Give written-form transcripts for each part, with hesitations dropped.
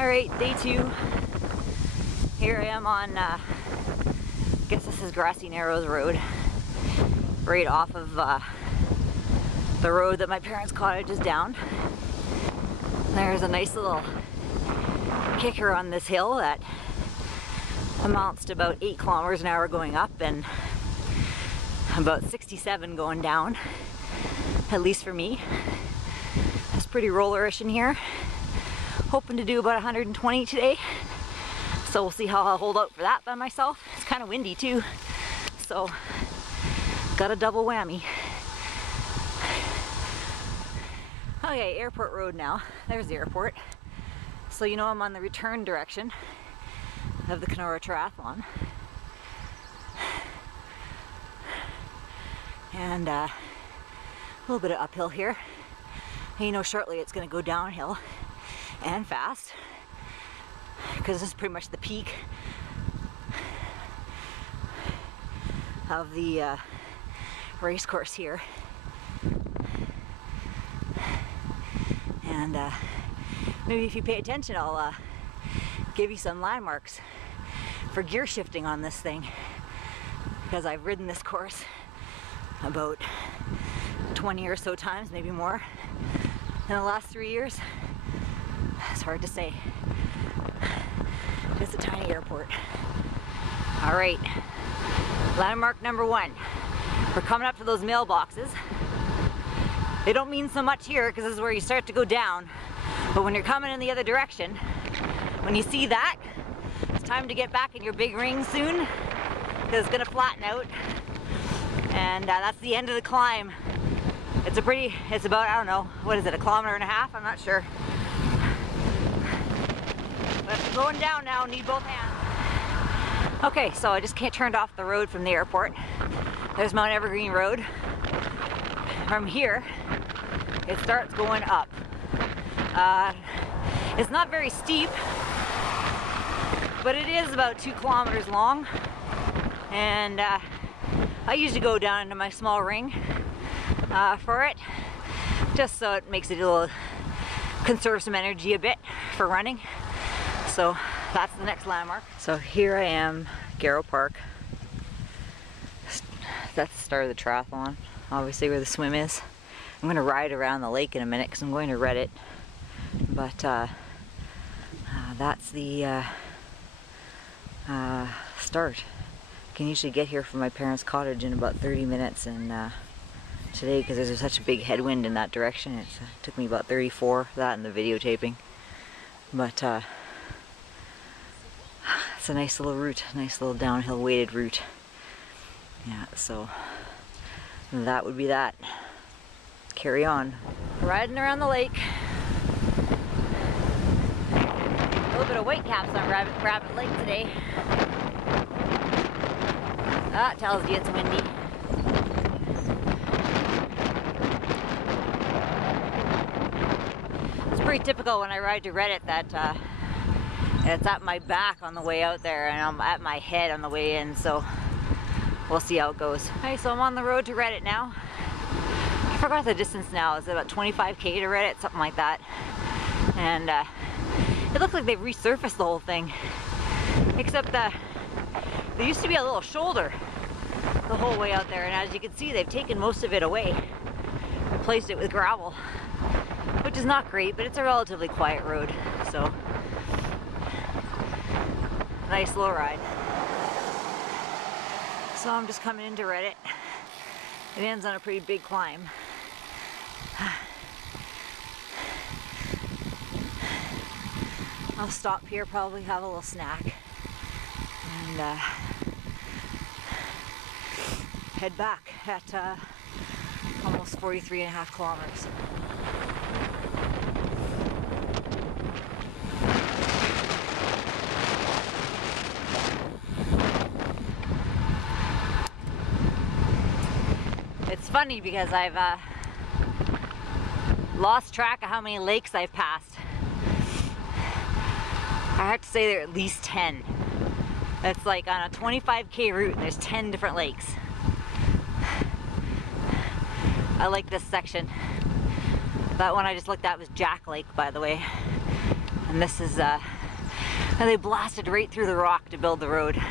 Alright, day 2. Here I am on, I guess this is Grassy Narrows Road, right off of the road that my parents' cottage is down. There's a nice little kicker on this hill that amounts to about 8 kilometers an hour going up and about 67 going down, at least for me. It's pretty rollerish in here. Hoping to do about 120 today, so we'll see how I'll hold out for that by myself. It's kind of windy too, so got a double whammy. Okay, airport road now. There's the airport. So you know I'm on the return direction of the Kenora triathlon. And a little bit of uphill here. And you know shortly it's going to go downhill and fast, because this is pretty much the peak of the race course here. And maybe if you pay attention, I'll give you some landmarks for gear shifting on this thing, because I've ridden this course about 20 or so times, maybe more, in the last 3 years. It's hard to say. It's a tiny airport. All right, landmark number 1. We're coming up to those mailboxes. They don't mean so much here because this is where you start to go down. But when you're coming in the other direction, when you see that, it's time to get back in your big ring soon, because it's gonna flatten out. And that's the end of the climb. It's about, I don't know, what is it, 1.5 kilometers? I'm not sure. But if you're going down now, need both hands. Okay, so I just turned off the road from the airport. There's Mount Evergreen Road. From here, it starts going up. It's not very steep, but it is about 2 kilometers long. And I usually go down into my small ring for it, just so it makes it a little, conserve some energy a bit for running. So that's the next landmark. So here I am, Garrow Park. That's the start of the triathlon, obviously where the swim is. I'm going to ride around the lake in a minute because I'm going to Redditt, but that's the start. I can usually get here from my parents' cottage in about 30 minutes, and today, because there's such a big headwind in that direction, it took me about 34, that and the videotaping. But it's a nice little route, nice little downhill weighted route. Yeah, so that would be that. Carry on. Riding around the lake. A little bit of whitecaps on Rabbit Lake today. That tells you it's windy. It's pretty typical when I ride to Redditt that it's at my back on the way out there and I'm at my head on the way in, so we'll see how it goes. Okay, so I'm on the road to Redditt now. I forgot the distance now. It's about 25k to Redditt, something like that. And it looks like they've resurfaced the whole thing, except there used to be a little shoulder the whole way out there, and as you can see, they've taken most of it away, replaced it with gravel, which is not great, but it's a relatively quiet road, so nice little ride. So I'm just coming into Redditt. It ends on a pretty big climb. I'll stop here, probably have a little snack, and head back at almost 43.5 kilometers. It's funny because I've lost track of how many lakes I've passed. I have to say there are at least 10. That's like on a 25k route and there's 10 different lakes. I like this section. That one I just looked at was Jack Lake, by the way. And this is, and they blasted right through the rock to build the road.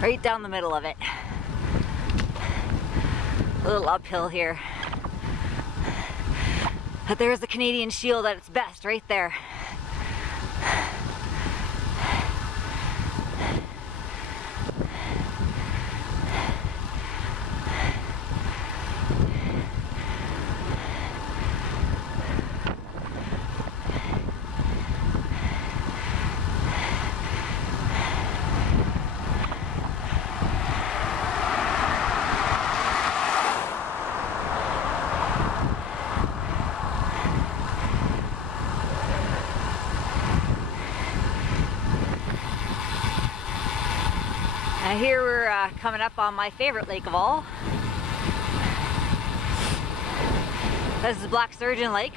Right down the middle of it. A little uphill here. But there's the Canadian Shield at its best, right there. Here we're coming up on my favorite lake of all. This is Black Sturgeon Lake.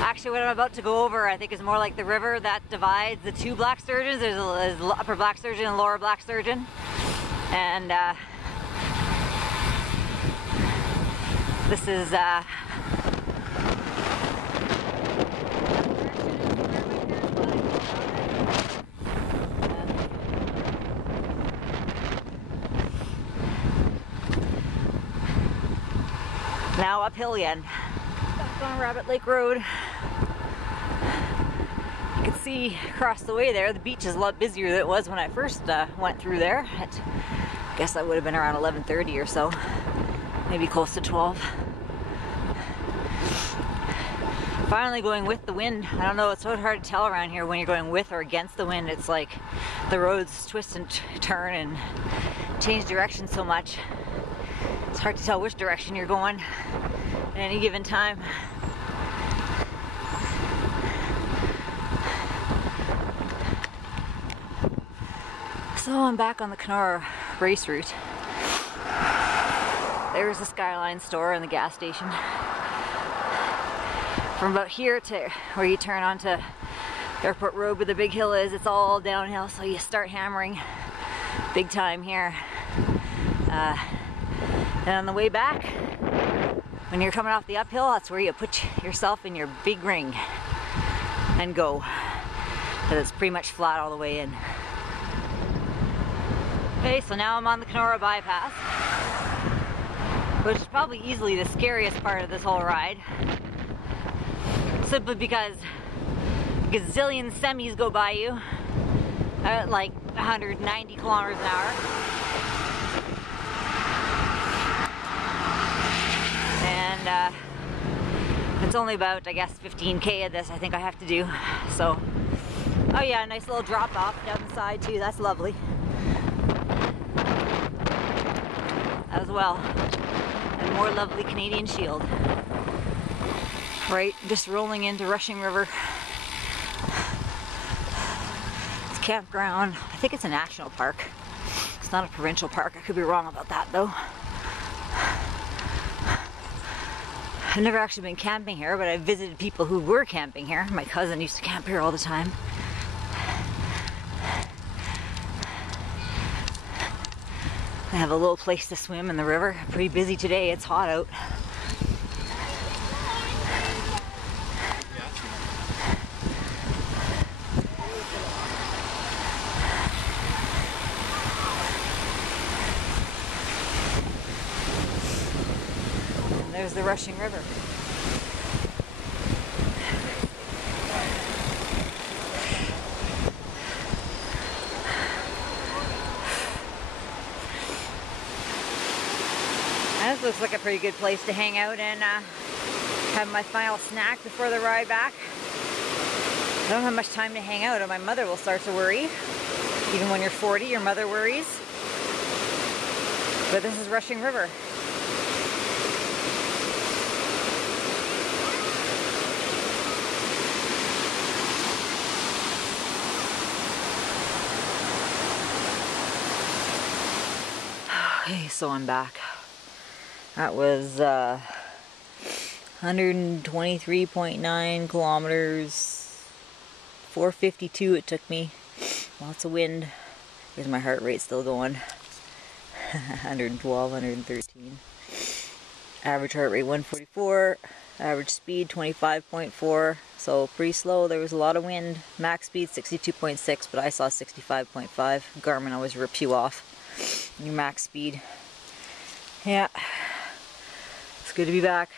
Actually, what I'm about to go over, I think, is more like the river that divides the two black sturgeons. There's upper black sturgeon and lower black sturgeon. And this is now uphill again. Back on Rabbit Lake Road. You can see across the way there, the beach is a lot busier than it was when I first went through there. I guess that would have been around 11:30 or so, maybe close to 12. Finally going with the wind. I don't know, it's so hard to tell around here when you're going with or against the wind. It's like the roads twist and turn and change direction so much. It's hard to tell which direction you're going at any given time. So I'm back on the Kenora race route. There's the Skyline store and the gas station. From about here to where you turn onto Airport Road where the big hill is, it's all downhill, so you start hammering big time here. And on the way back, when you're coming off the uphill, that's where you put yourself in your big ring and go. Because it's pretty much flat all the way in. Okay, so now I'm on the Kenora bypass, which is probably easily the scariest part of this whole ride. Simply because gazillion semis go by you at like 190 kilometers an hour. And it's only about, I guess, 15K of this I think I have to do. So, oh yeah, nice little drop off down the side too, that's lovely. As well. And more lovely Canadian Shield. Right, just rolling into Rushing River. It's a campground. I think it's a national park. It's not a provincial park. I could be wrong about that though. I've never actually been camping here, but I've visited people who were camping here. My cousin used to camp here all the time. I have a little place to swim in the river. Pretty busy today, it's hot out. And there's the Rushing River. This looks like a pretty good place to hang out and have my final snack before the ride back. I don't have much time to hang out or my mother will start to worry. Even when you're 40, your mother worries. But this is Rushing River. Okay, so I'm back. That was 123.9 kilometers, 452 it took me. Lots of wind. Here's my heart rate still going. 112, 113. Average heart rate 144. Average speed 25.4, so pretty slow. There was a lot of wind. Max speed 62.6, but I saw 65.5. Garmin always rips you off your max speed. Yeah, it's good to be back.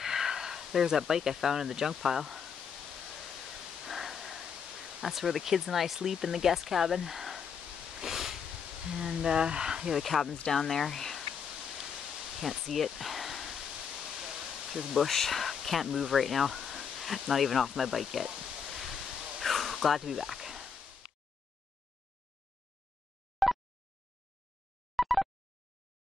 There's that bike I found in the junk pile. That's where the kids and I sleep, in the guest cabin. And the other cabin's down there. Can't see it. There's a bush. Can't move right now. Not even off my bike yet. Glad to be back.